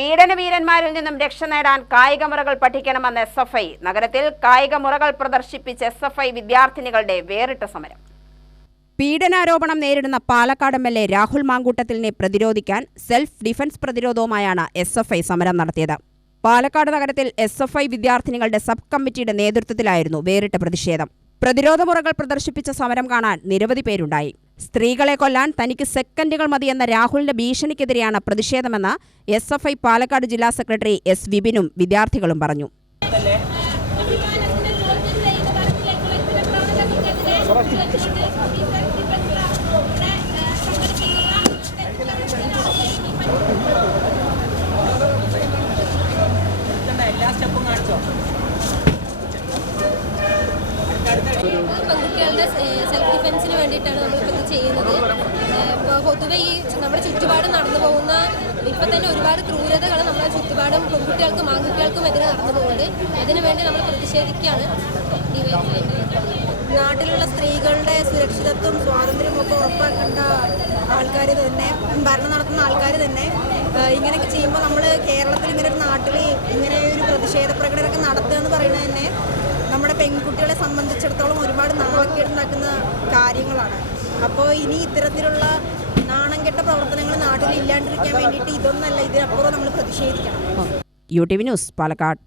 പീഡനവീരന്മാരിൽ നിന്നും രക്ഷ നേടാൻ കായിക മുറകൾ പഠിക്കണമെന്ന് എസ് എഫ് ഐ. നഗരത്തിൽ കായിക മുറകൾ പ്രദർശിപ്പിച്ച് എസ് എഫ് ഐ വിദ്യാർത്ഥിനികളുടെ വേറിട്ട സമരം. പീഡനാരോപണം നേരിടുന്ന Palakkad M L A Rahul മാങ്കൂട്ടത്തിലിനെ പ്രതിരോധിക്കാൻ സെൽഫ് ഡിഫൻസ് പ്രതിരോധവുമായാണ് എസ് എഫ് ഐ സമരം നടത്തിയത്. പാലക്കാട് നഗരത്തിൽ എസ് എഫ് ഐ വിദ്യാർത്ഥിനികളുടെ സബ് കമ്മിറ്റിയുടെ നേതൃത്വത്തിലായിരുന്നു വേറിട്ട പ്രതിഷേധം. പ്രതിരോധ മുറകൾ പ്രദർശിപ്പിച്ച സമരം കാണാൻ നിരവധി പേരുണ്ടായി. സ്ത്രീകളെ കൊല്ലാൻ തനിക്ക് സെക്കൻഡുകൾ മതിയെന്ന രാഹുലിന്റെ ഭീഷണിക്കെതിരെയാണ് പ്രതിഷേധമെന്ന് എസ് എഫ് ഐ പാലക്കാട് ജില്ലാ സെക്രട്ടറി എസ് വിപിനും വിദ്യാർത്ഥികളും പറഞ്ഞു. പെൺകുട്ടികളുടെ സെൽഫ് ഡിഫെൻസിന് വേണ്ടിയിട്ടാണ് നമ്മളിപ്പോൾ ഇത് ചെയ്യുന്നത്. ഇപ്പോൾ പൊതുവെ ഈ നമ്മുടെ ചുറ്റുപാടും നടന്നു പോകുന്ന ഇപ്പം തന്നെ ഒരുപാട് ക്രൂരതകൾ നമ്മുടെ ചുറ്റുപാടും പെൺകുട്ടികൾക്കും ആൺകുട്ടികൾക്കും എതിരെ നടന്നു പോകുന്നുണ്ട്. അതിനുവേണ്ടി നമ്മൾ പ്രതിഷേധിക്കുകയാണ്. നാട്ടിലുള്ള സ്ത്രീകളുടെ സുരക്ഷിതത്വം സ്വാതന്ത്ര്യവും ഒക്കെ ഉറപ്പാക്കേണ്ട ആൾക്കാർ തന്നെ ഭരണം നടത്തുന്ന ആൾക്കാർ തന്നെ ഇങ്ങനെയൊക്കെ ചെയ്യുമ്പോൾ നമ്മൾ കേരളത്തിൽ ഇങ്ങനെ ഒരു നാട്ടിൽ ഇങ്ങനെ ഒരു പ്രതിഷേധ പ്രകടനമൊക്കെ നടത്തുക എന്ന് പറയുന്നത് തന്നെ നമ്മുടെ പെൺകുട്ടികളെ സംബന്ധിച്ചിടത്തോളം ഒരുപാട് നാണക്കേടുണ്ടാക്കുന്ന കാര്യങ്ങളാണ്. അപ്പോൾ ഇനി ഇത്തരത്തിലുള്ള നാണം കെട്ട പ്രവർത്തനങ്ങൾ നാട്ടിൽ ഇല്ലാണ്ടിരിക്കാൻ വേണ്ടിയിട്ട് ഇതൊന്നല്ല ഇതിനപ്പുറം നമ്മൾ പ്രതിഷേധിക്കണം. U T V news Palakkad.